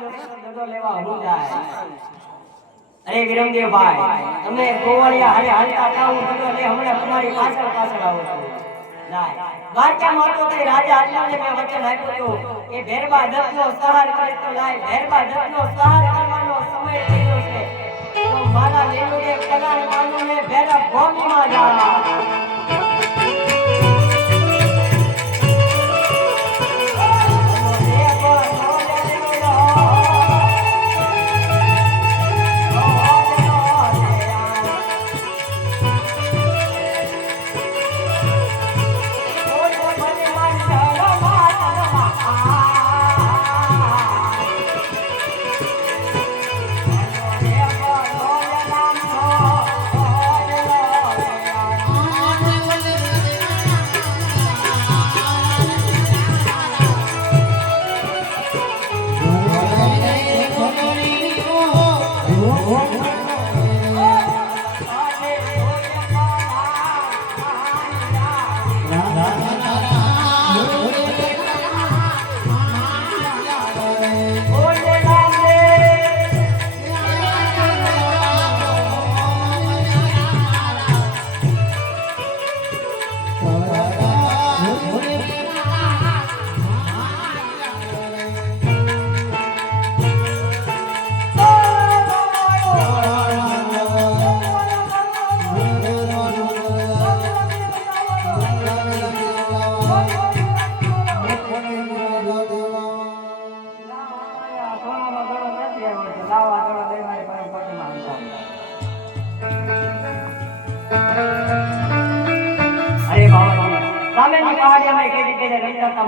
દડો લેવા હું જાય અરે વિરમદેવભાઈ તમે ગોવાળિયા હારે હાલતા જાવ દડો લે હમણાં તમારી પાછળ પાછળ આવો છો લાય વાક્ય માતો તે રાજા આટલાને મેં વચન આપ્યું હતું એ ભેરબા દત્તનો સહાર કરે તો લાય ભેરબા દત્તનો સહાર કરવાનો સમય થયો છે તો મારા લેલુને કલાણ માનુને ભેરા ભોમીમાં જા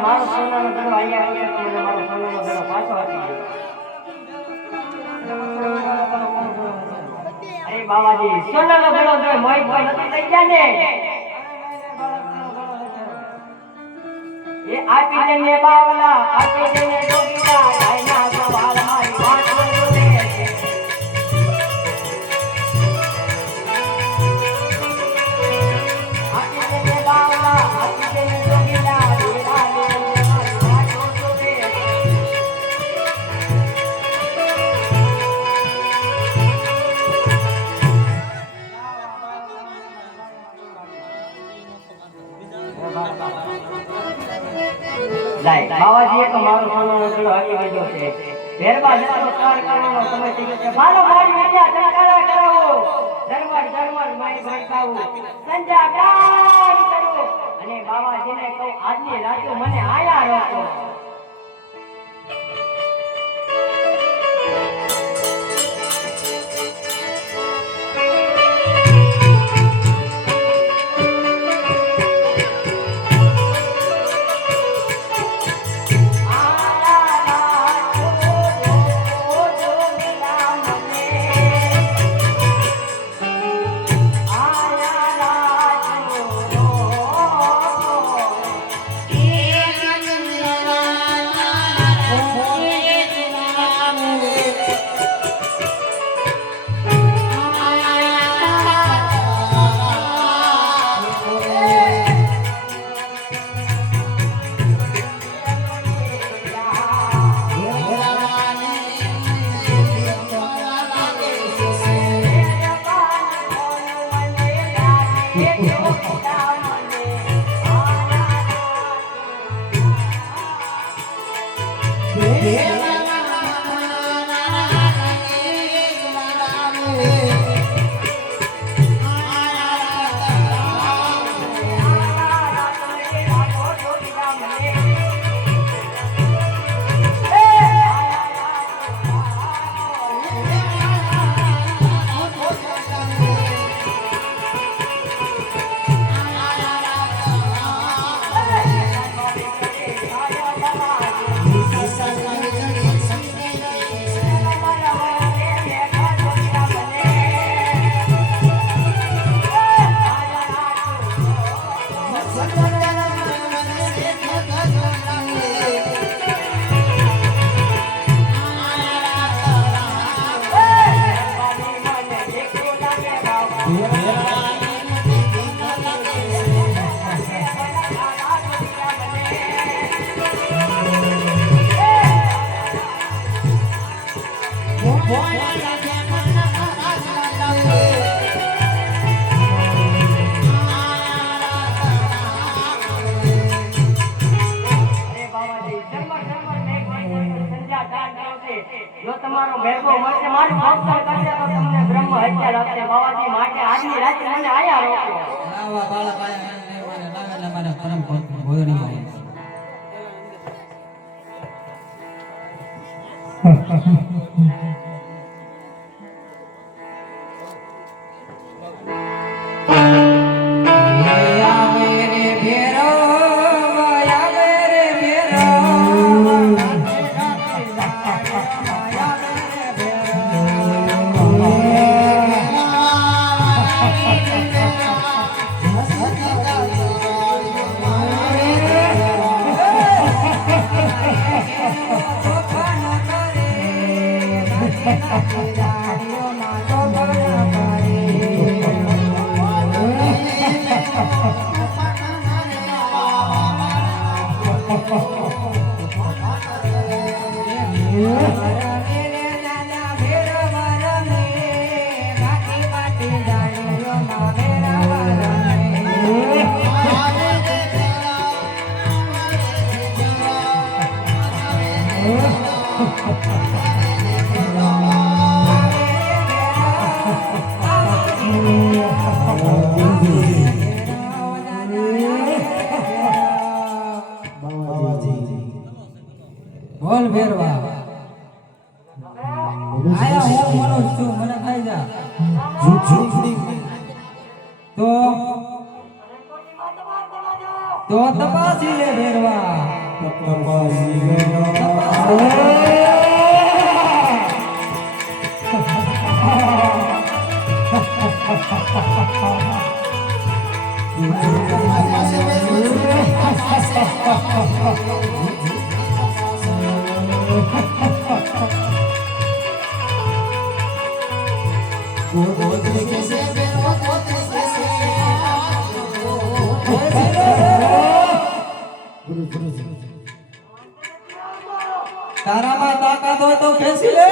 મારો સોનાનો દડો અહીંયા આવ્યો તો મને મારો સોનાનો દડો પાછો આપી ગયો અરે બાવાજી સોનાનો દડો જો મોહિતભાઈ નથી થઈ ગયા ને એ આપી દે ને બાવલા આપી દે ને જોગીલા આઈના સવાલ મારી વાત બોલો દે આપી દે ને બાવલા આપી દે ને જોગીલા લાય બાવાજીએ તો મારો સોનાનો દડો આવી ગયો છે ભેરબા દત્તનો સહાર કરવાનો સમય થઈ ગયો છે મારો મારી વિદ્યા ચમકારા કરાવો ધર્મર મારી ભાઈ કાવું સંજા કાઈ કરો અને બાવાજીને કહું આજની રાતે મને આયા રાખો Yeah. જો તમારો ભેગો મળશે મારું ભક્ત કરશે તો તમને બ્રહ્મ હત્યા લાગશે બાવાજી માટે આજની રાતે મને આયા રોકો આવા કાળા કાળા મને લાગે મારા પરમ ભોજન આવે બોલ ભેરવા આયા હું મનોજ છું મને ખાઈ જા તો તપાસી લે ભેરવા તપાસી તારામાં તાકાત હોય તો ખેંચી લે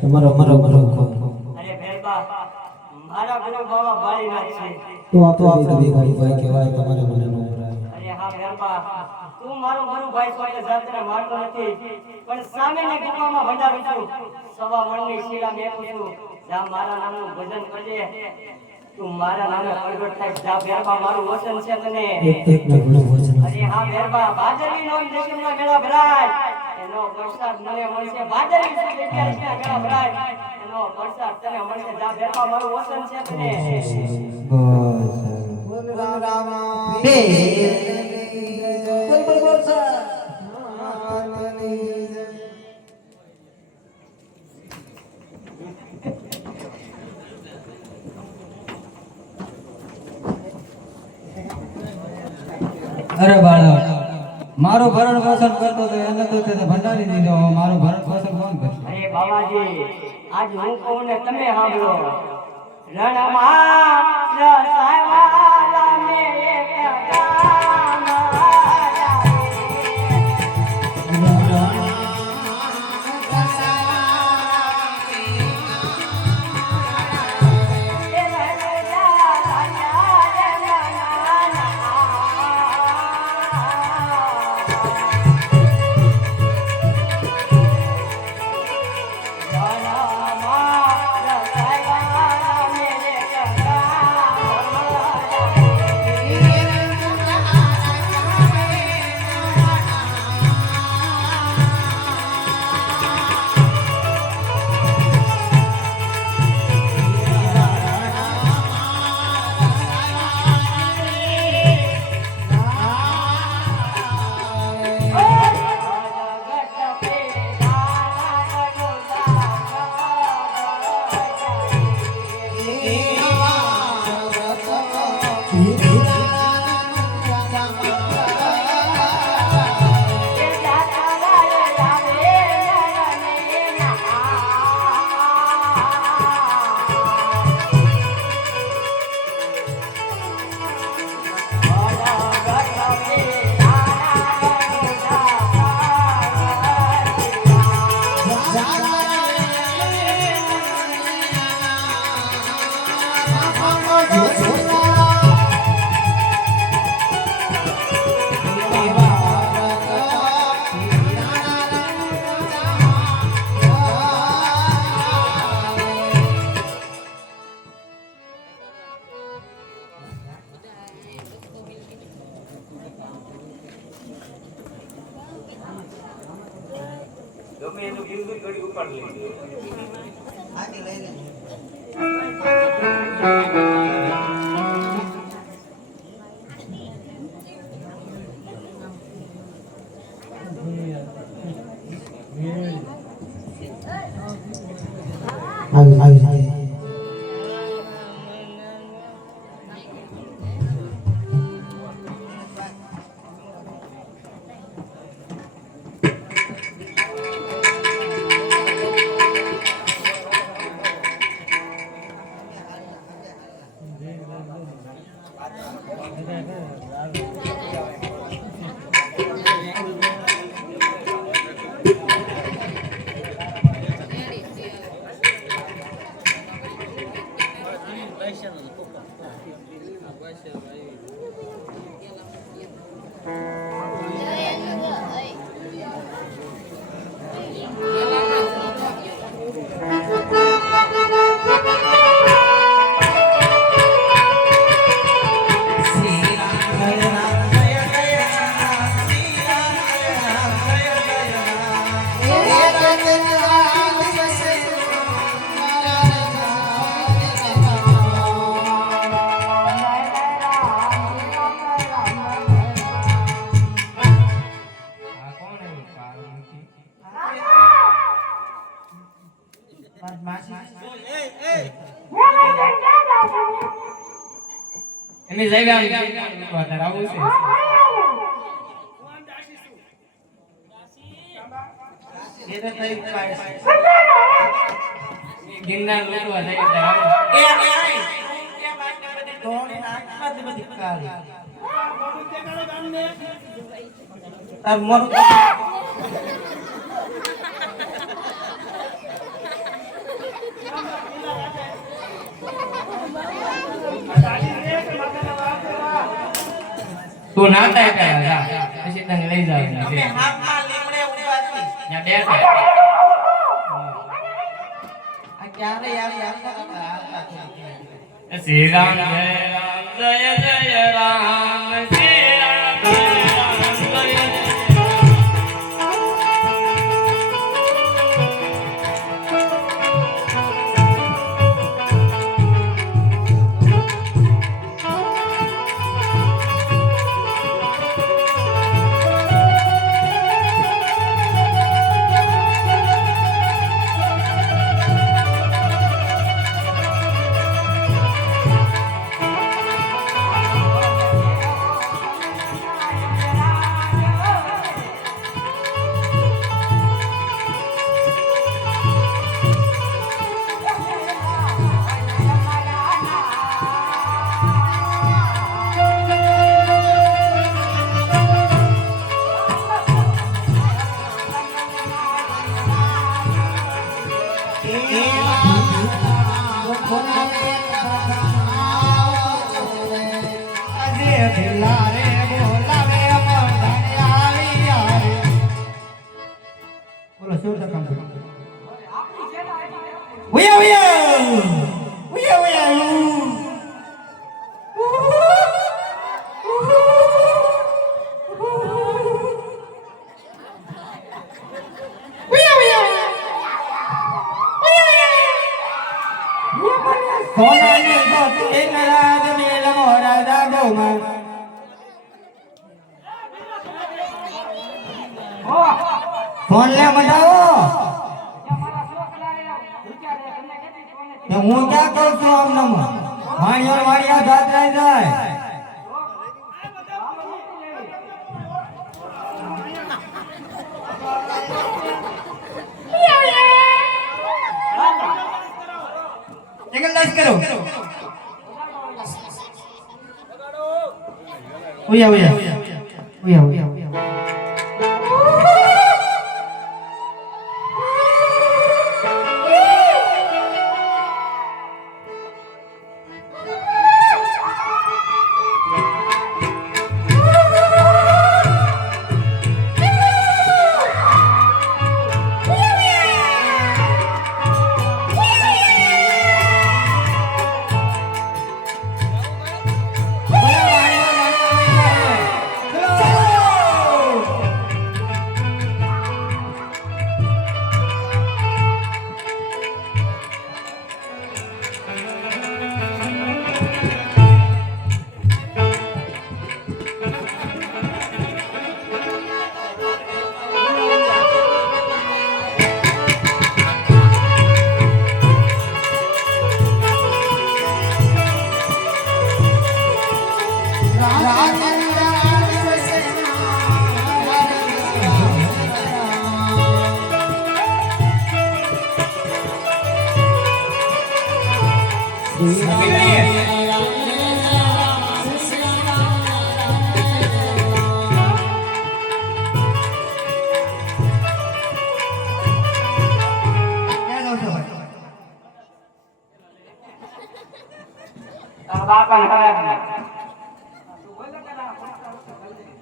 તમારો મારો ગુરુ અરે ભેરબા મારા ગુરુ બાબા ભાળીનાથ છે. તો આપણે ગાડી ભાઈ કહેવાય તમારે મને નો ભરાય. અરે હા ભેરબા તું મારો ગુરુ ભાઈ છો એટલે જાતને મારતો નથી પણ સામેની ગુફામાં ભંડારું છું. સવા મણની શીલા મેકું છું. જા મારા નામનું ભજન કરજે. તું મારા નામે પ્રગટ થાય. જા ભેરબા મારું વચન છે તને. એક ને ઘણું વચન. અરે હા ભેરબા ભાદરવી નોમ દેશમના મેળા ભરાય એનો પ્રસાદ મને મળશે. ભાદરવી સુધી 21 ના મેળા ભરાય એનો પ્રસાદ તને મળશે. જા ભેરબા મારું વચન છે તને. બોલ રામ બે બોલ સર અરે બાળક મારું ભરણ પોષણ કરતો તો એને તો તે ભંડારી દીધો. મારું ભરણ પોષણ કોણ કરશે? અરે બાબાજી આજ હું કહું ને તમે સાંભળો. રણમાં રસાવાલા મે એક ગામ ગમે એનું બિંદુ ઘડી ઉપાડી લઈ આવી એની જગ્યા આવું છે એ તો તઈ પાડે ગિરનાર લૂટવા જાય તો નાકમાં બધી કાળી તાર મોર તું નાતા પેલા જા પછી તને લઈ જાવ અમે હાથમાં લીમડે ઉભા છીએ. ત્યાં બેઠા આ ક્યારે યાર શ્રી રામ જય રામ શ્રી રામ જય રામ બોલો શું કામ છે ઉયા ઉયા સોનાની ગોતી નરાજ મેલ મોરા દાગોમાં ફોન લે મંડાવો હું ક્યાં કહું છું આમ નમ વાણિયા વાણિયા જાત રહી જાય કરો ઉયા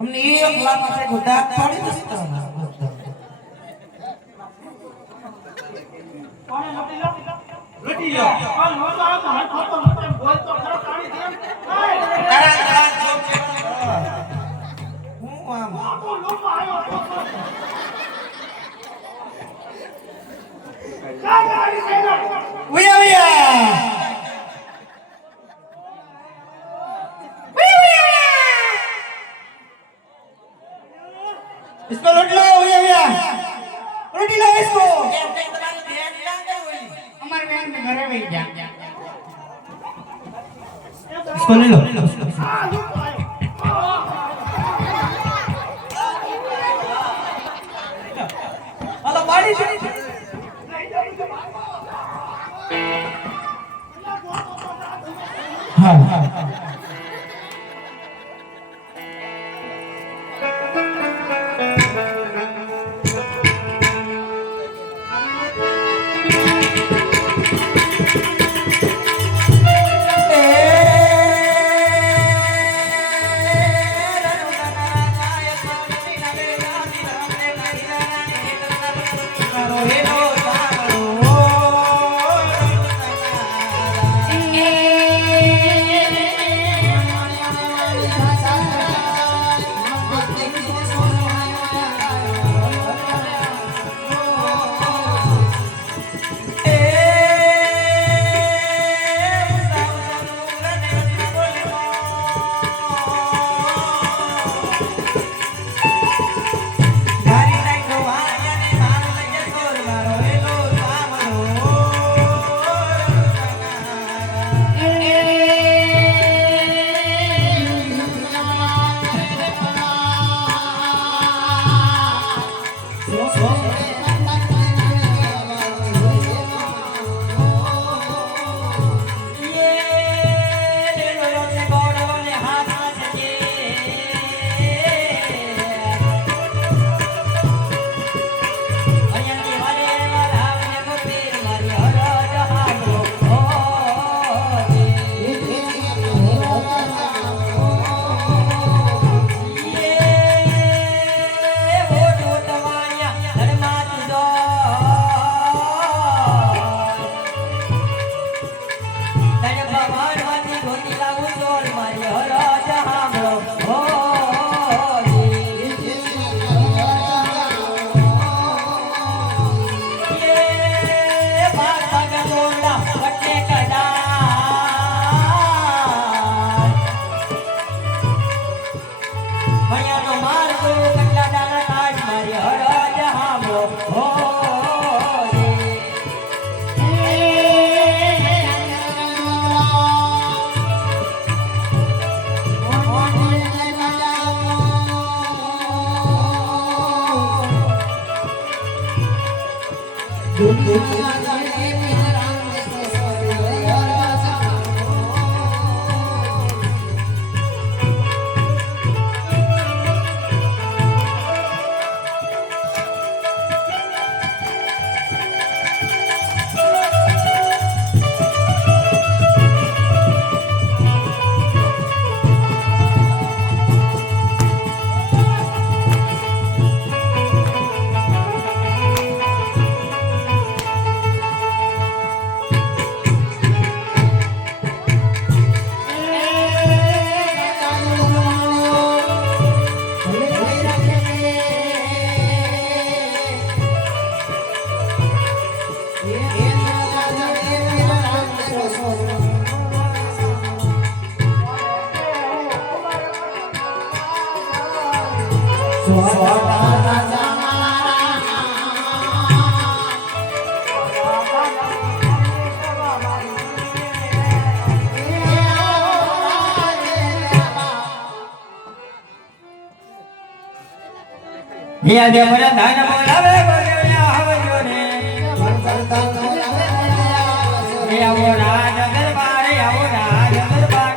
हमने एक लाख से गुदा थोड़ी दस्ता લટી લો પણ હું તો આમ હાથ હોતો નતો બોલતો ખરો કાઢી દે હું આમ તો લોકો આવ્યો તો કા ગાડી છે ઉયા इसको लूट लो उया लूट लो इसको हमारे बहन में घरे में जा इसको ले लो हेलो बाड़ी हाँ હિયા દે મને ધન બોલાવે બોલ્યા આવજો ને આવો રાજ દરબાર આવો રાજ દરબાર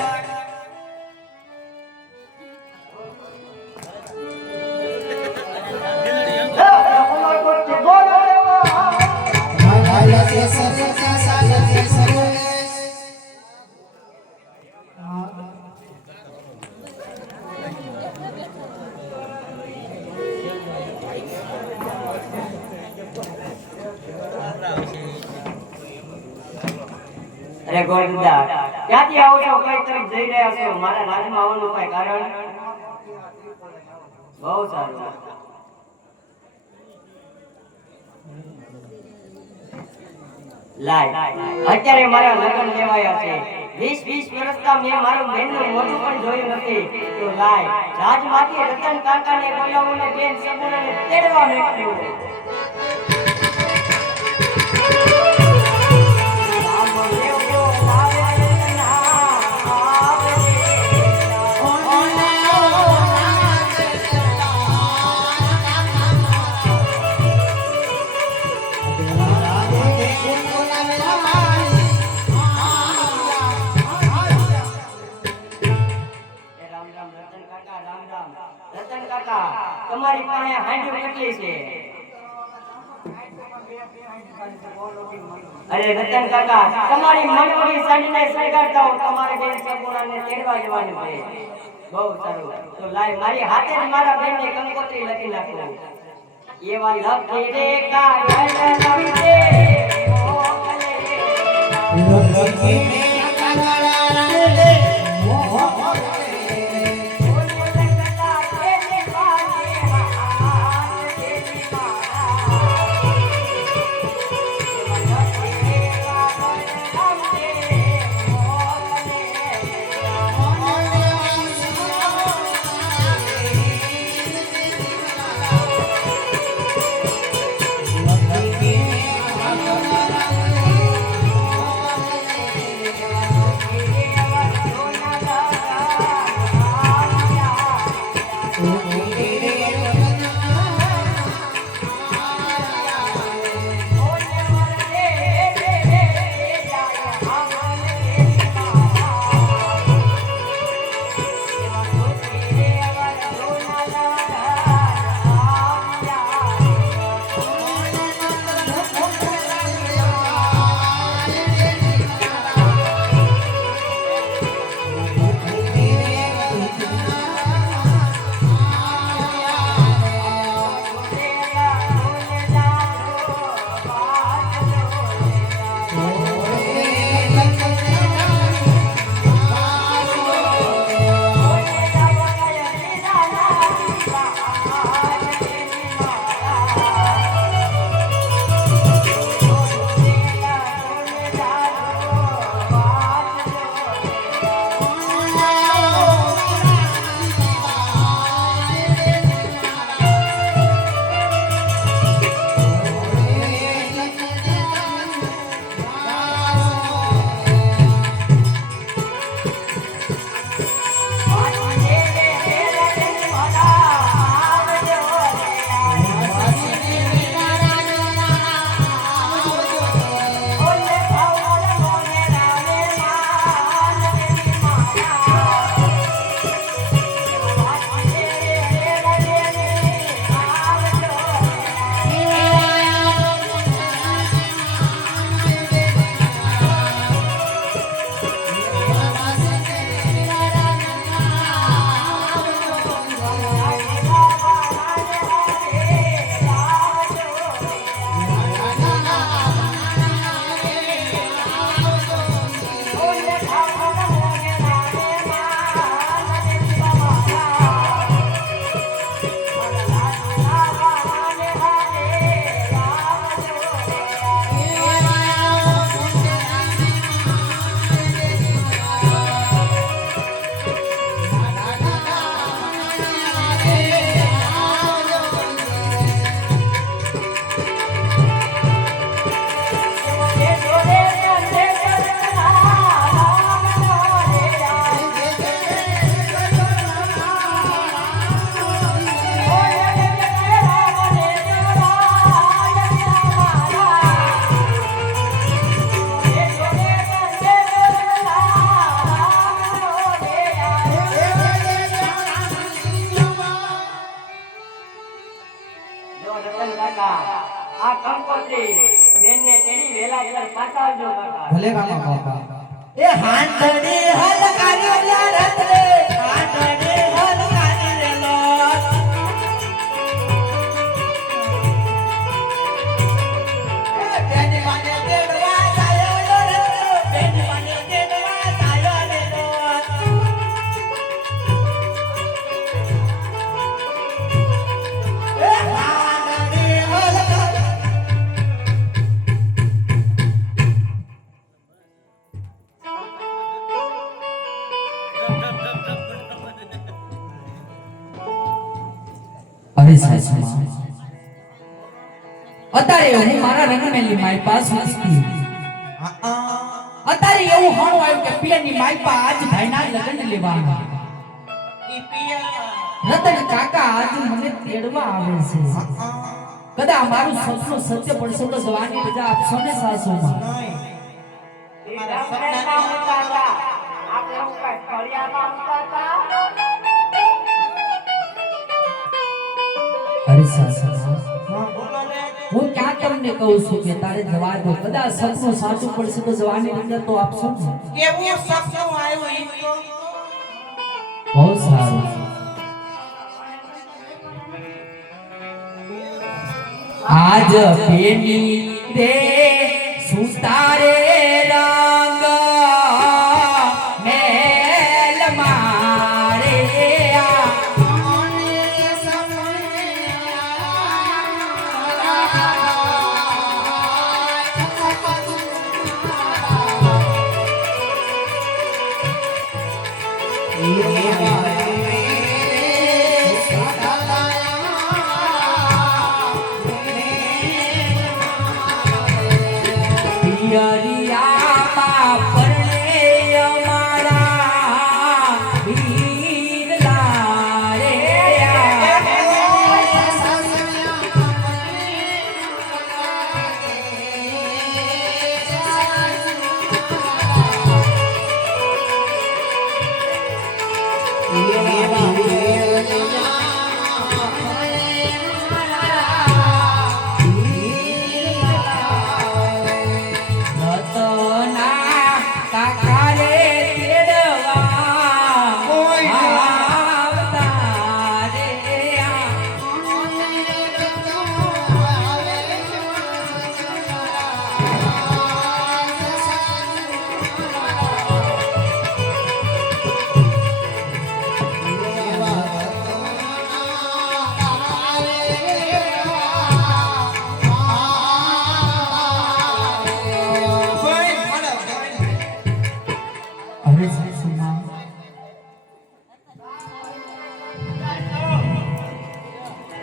અરે ગોવિંદા ક્યાંથી આવો છો? કઈ તરફ જઈ રહ્યા છો? મારા રાજમાં આવવાનું કઈ કારણ? બહુ સારું. લાય અત્યારે મારા લગ્ન લેવાયા છે. 20 વર્ષથી મેં મારું બહેનનું મોઢું પણ જોયું નથી. તો લાય રાજમાંથી રતન કાકાને બોલાવીને બેન સગુણાને તેડવા મોકલ્યું. રતન કાકા તમારી પાસે હાંડી કેટલી છે? અરે રતન કાકા તમારી મનોની સાડીને સળગાડતા હું તમારે બેન સગુણાને તેડવા જવાનું છે. બહુ સારું. તો લાય મારી હાથે જ મારા બેનની કંકોત્રી લખી નાખો. એવા લખી રે કાગળ લખી રે માંડી બેનને તેડી વેલા ઘર પાછા આવજો કાકા. ભલે કાકા બાપા એ હાથડી હલકારી રે રતરે હાથડી હલકારી રે લો બેની મને દેડવા જાયો લો રતરો બેની મને દેડવા જાયો લે લો એ હાથડી હલકારી અરે સાસુમાં અત્યારે હું મારા રંગમેલી મારી પાસે નથી અત્યારે એવું હાણું આવ્યું કે પિયરની માઈ પા આજ ભાઈના લગ્ન લેવા ઈ પિયા રતન કાકા આજ મને તેડવા આવે છે કદા મારું સપનું સત્ય પડશે તો જવાની રજા આપશો ને સાસુમાં ઈ રમણે ના ઉતા હતા. આપણે હું કાંઈ ફળિયામાં ઉતા હતા? અરે સાસુમાં હા બોલો ને હું ક્યાં તમને કહું છું કે તારે જવા દો કદા સપનું સાચું પડશે તો જવાની રજા તો આપશો ને કેવું સપનું આવ્યું ઈ તો બહુ સારું આજ બેની રે સુતારે રંગ મેલ મારે પિયરિયામાં પરણે અમારા વીરલા રે રતના કાકા રે તેડવા આવતા રે અરે સાસુમાં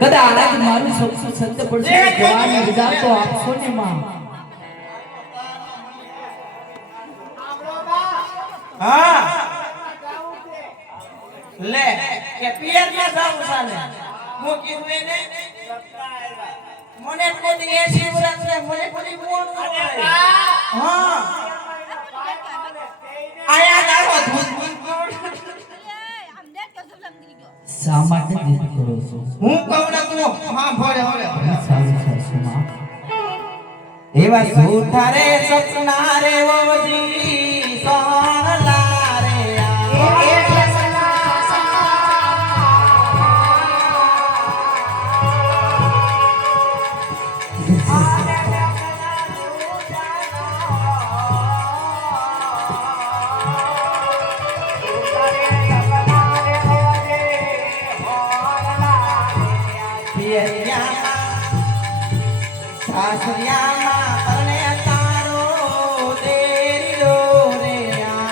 કદાચ મારું સપનું સત્ય પડશે તો જવાની રજા તો આપશો ને માં હા લે કે પિયર ના જાવું ચાલે હું કીધું એને મને કોઈ 80 વર્ષ છે મને કોઈ કોણ હા આયા દાવો શા માટે જીદ કરો છો હું કહું ને તું હા ભોળે ભોળે સાસુ સાસુમાં એવા જૂઠા રે સપના રે વવજી સોનલા રે સાસરિયામાં પરણે તારો દેરીલો રે આ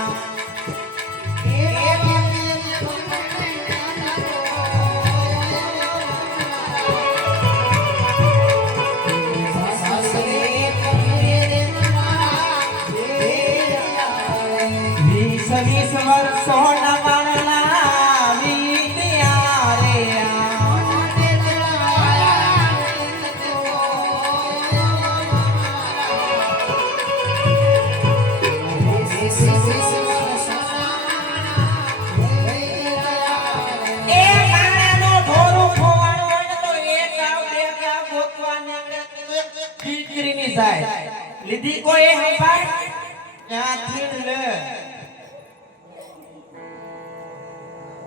જાય લીધી કોઈ હંભાઈ ત્યાંથી લે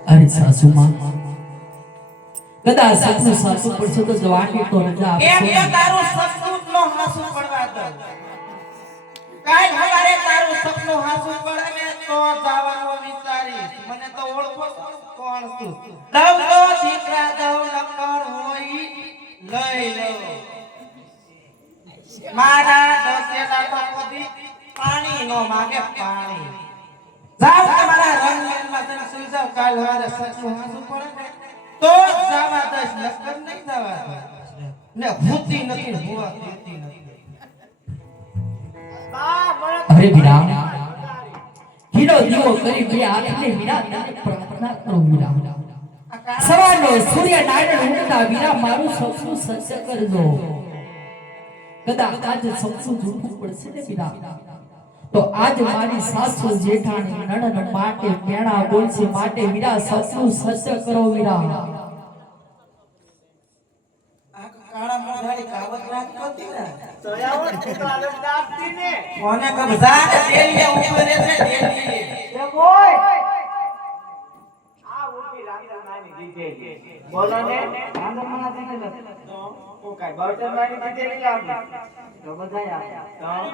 અરે સાસુમાં કદાચ સપનું સાસુ પડશે તો જવાની તો રજા એમ આપશો કે તારું સપનું નો હાસુ પડવા દો કાલ હવારે તારું સપનું હાસુ પડે ને તો જવાનો વિચારીશ મને તો ઓળખો છો કોણ છું દવ તો દીકરા દવ નકર હોય લઈ લો મારા દસેલા તો કદી પાણી નો માંગે પાણી જાવ તમારા રંગમેલમાં તને સુઈ જાવ કાલ હવારે સપનું હાસુ પડે ને તો જવા દસ નકર નહીં જવા દે ને ભૂતી નથી ભૂવા દેતી નથી અરે વિરામ હીરો દીવો કરી બે હાથને વિરામ તને પ્રાર્થના કરો વિરામ સવારનો સૂર્ય નારાયણ ઉગતા વિરામ મારું સપનું સત્ય કરજો કદાચ આજ સપનું જૂઠું પડશે ને વિરામ તો આજ મારી સાસુ જેઠાણી નણંદ માટે મેણા બોલશે માટે વિરા સપનું સત્ય કરો વિરામ કાળા મોઢાળી કાવત રાખી હતી ને સયાવટ કાલમ દાબતી ને કોને કબજા તેલીએ ઉપર છે તેલીએ એ બોય આ ઉભી રાંધણનાની દીધેલી બોલો ને રાંધણમાં તેને લખ તો ઓ કાઈ બળતણનાની દીધેલી લાગી તો બધાય આપ્યા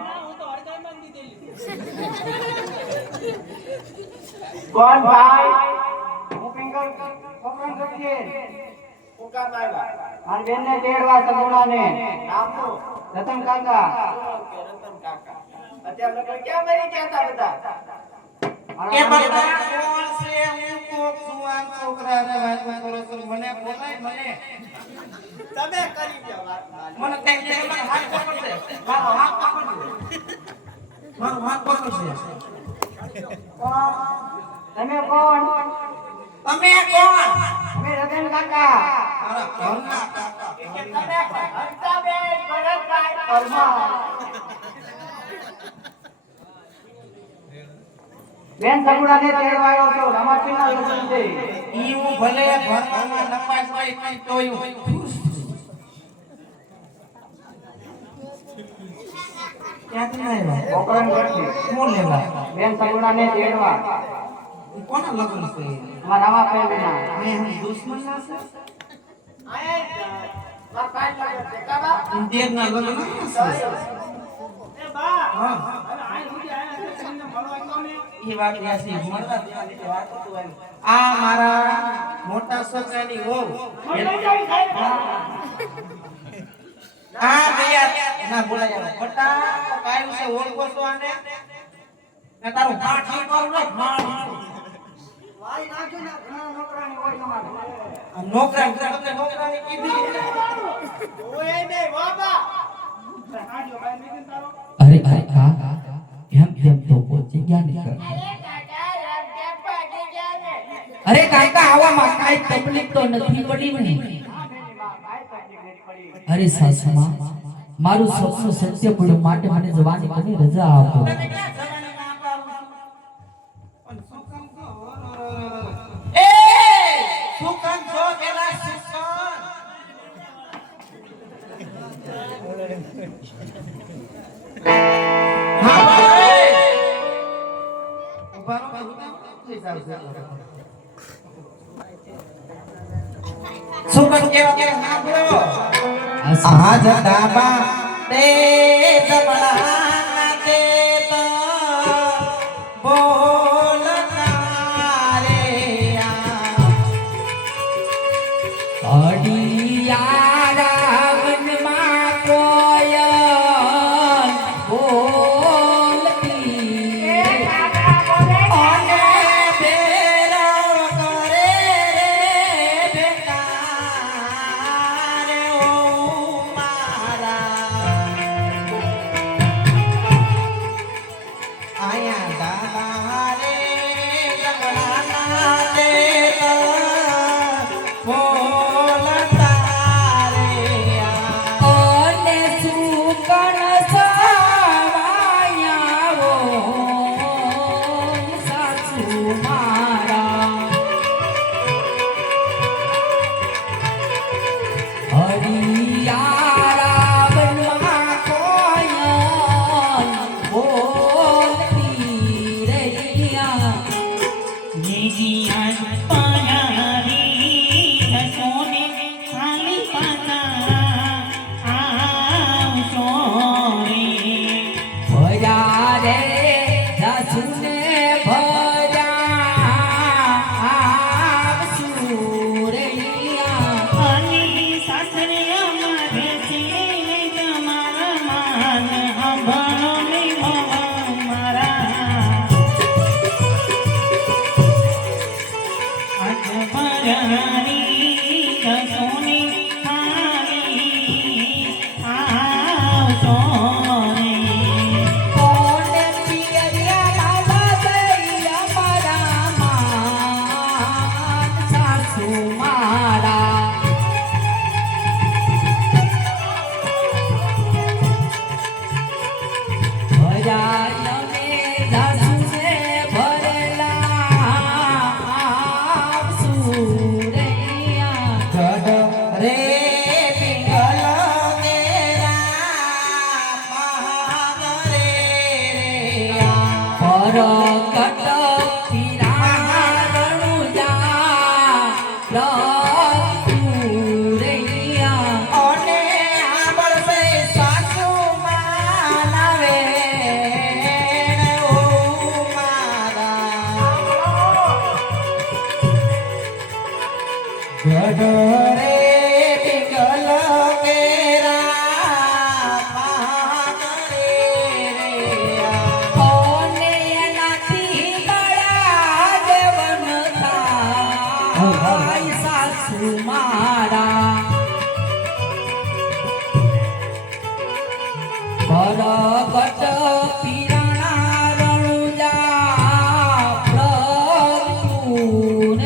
કોણ ભાઈ હું પિંગલ કોકરણ કરીએ હું કામ આવ્યા મારી બેનને તેડવા સગુણાને નામનું રતન કાકા રતન કાકા અત્યારે લોકો ક્યાં મરી ગયા હતા બધા એ બધા કોણ છે હું કોક સુવાન છોકરાને વાત કરો છો મને બોલાય મને તમે કરી ગયા વાત મને કઈ દે મને હાથ પકડશે મારો હાથ પકડશે મારો હાથ પકડશે તમે કોણ તમે કોણ અમે રતન કાકા મારા ઘરના કાકા કે તમે હંતાબેન ભરતભાઈ પરમાર બેન સગુણાને તેડવા આવ્યો છો રમાપીના લગ્ન છે ઈ હું ભલે ભણવામાં નપાસ હોય તોય હું ખુશ છું ક્યાંથી આવ્યા કોકરણ કરતી કોણ લેવા બેન સગુણાને તેડવા કોના લગ્ન છે અમારા રમાપીના મેં હમ દુશ્મન ના છે આયા માર કાઈ લાગે છે કાબા દેવના લગ્ન છે એ બા હા અરે આય સુધી આયા છે તમને મળવા ગયો ને ઈ વાત યાસી મળવા દેવા લીધે વાત હતું આવી આ મારા મોટા છોકરાની વહુ મને જઈ ખાઈ આ ગયા ના બોલાય મોટા કાયું છે ઓળખો છો આને ને તારું ફાટ નહીં કરું ને ફાટ વાઈ નાખ્યો ને ઘણા નોકરાની હોય તમારે નોકરા તમને નોકરાની કીધી ઓય ને વાબા આજો ભાઈ નીકળ તારો અરે અરે હા એમ તો પહોંચી ગયા ને અરે કાકા આવામાં કાઈ તકલીફ તો નથી પડી ને અરે સાસુમાં મારું સપનું સત્ય પડ્યું માટે મને જવાની ઘણી રજા આપો તમે ક્યાં જવાની ના પાડું પણ શું કામ છો એ શું કામ છો પેલા શિક્ષણ હા ભાઈ ઉભા રહો થઈ જાવ શું કામ કેવા કે ના બોલો આજ ડાબા તે જબડા તે તો બોલતા રે અડિયારા મનમાં કોયલ બોલતી અને બેરો કરે રે બેટા રે ઓ મારા આયા દાદા રે જગડાના તે બોલતા રે અને સુકણ સવાયાવો સાસુ મારા હરિયારા બનવા કોઈ ભરકટ પીરાણું જા રતુરૈયા ઓને આંબળસે સાસુમાં નાવે ઓ મારા ગઢરે પિંગલ કેરા પાગરે રે ઓને એનાથી બળા દેવન થાય સાસુ મારા ભરકટ પીરાણા રણુજા પ્રતુરૈયા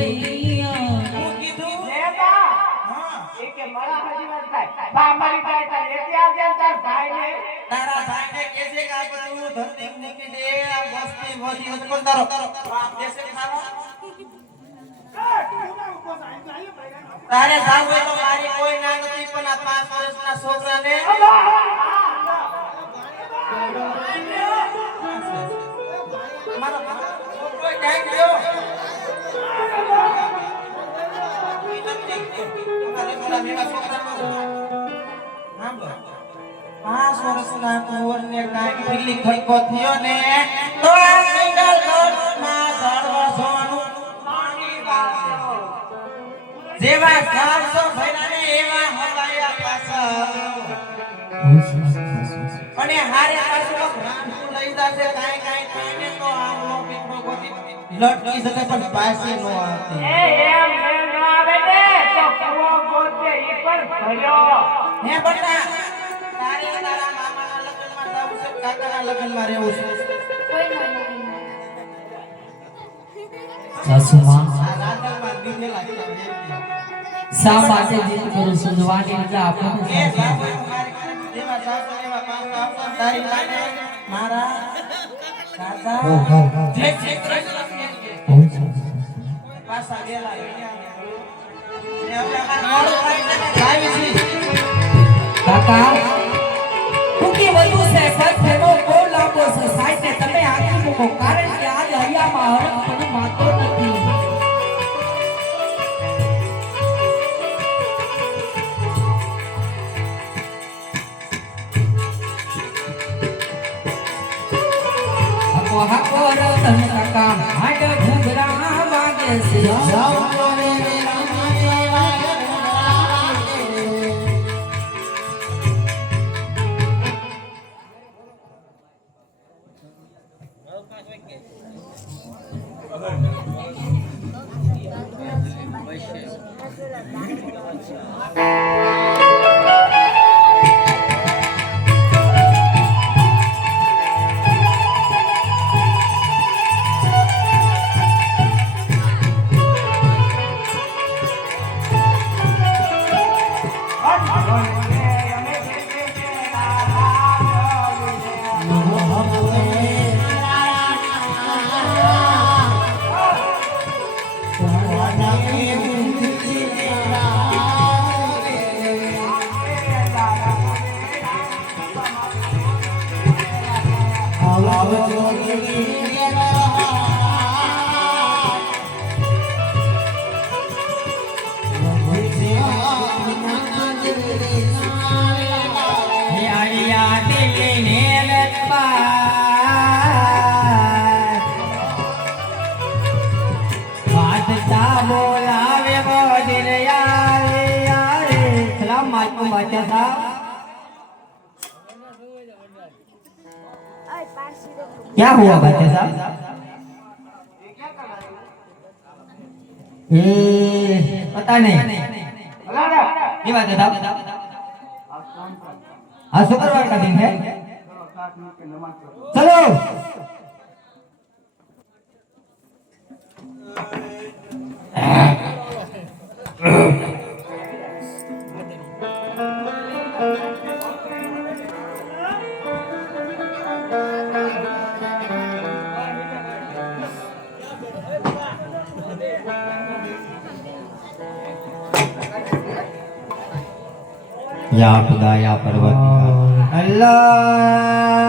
હું કીધું લેતા હા એ કે મારા હાજી વાત થાય બા મારી થાય તાર લેતી આવજે ને તાર ભાઈને તારા ભાઈને કેસે કે આ બધું ધરતી મૂકી દે આ વસ્તી વધી વધી કોણ તારો બાપ દેશે ખાવા તારે જાવ હોય તો મારી કોઈ ના નથી પણ આ 5 વર્ષના છોકરાને મારો છોકરો ટાઈમ ગયો તમારે બોલા મેવા છોકરાનો હા બસ 5 વર્ષના કુંવરને કાંઈ પીલી ખડકો થયો ને તો આ સિંગલ કોટમાં ઝાડવા જોવાનું પાણી વાળશે જેવા ઘાસો ભર્યાને એવા હવાયા પાછા અને હારે પાછો ગ્રામનું લઈ જાશે કાંઈ કાંઈને તો આમનો પીપળો ગોતી લટકી શકે પણ પાછી નો આવતી એ એમ ન આવે ને તો કુવો ગોતે ઈ પર ભર્યો હે બટા તારે તારા મામાના લગ્નમાં જાવું છે કાકાના લગ્નમાં રહેવું છે સાસુમાં આ રાતમાં દીધેલા છે શા માટે જીત કરું છું જવાની એટલે આપણને એ સમજાય. બાપુ તમારી ઘરે જેવા સાસુ એવા પાછા આવતા ને તારી માને મારા દાદા જે જે કૃષ્ણ પાછા ગયેલા ને હવે અમારું મોડું થાય છે ને જાવી છી કાકા ટૂંકી વધુ છે બસ એનો બહુ લાંબો છે સાઈડને તમે આગળ મૂકો કારણ કે આજ હૈયામાં હરખ પણ માતો નથી હાકો રતન કાકા હાડ ઘૂઘરા વાગે છે क्या हुआ बच्चे साहब ये पता नहीं ये बात है साहब आज शुक्रवार का दिन है चलो या खुदा या परवरदिगार अल्लाह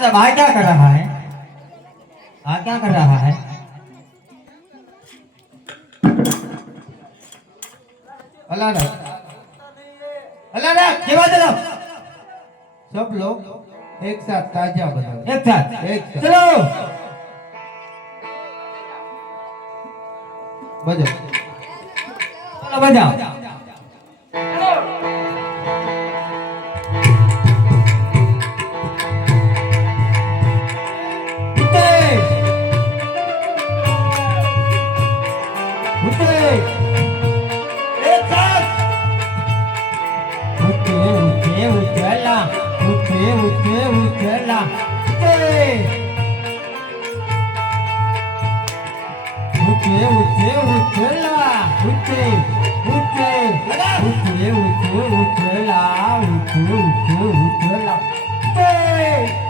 तेरा भाई क्या कर रहा है? हाँ क्या कर रहा है? अल्लाह ना ये बात चलो सब लोग एक साथ ताजा बनाओ एक साथ एक साथ चलो बजाओ चलो बजाओ Hey!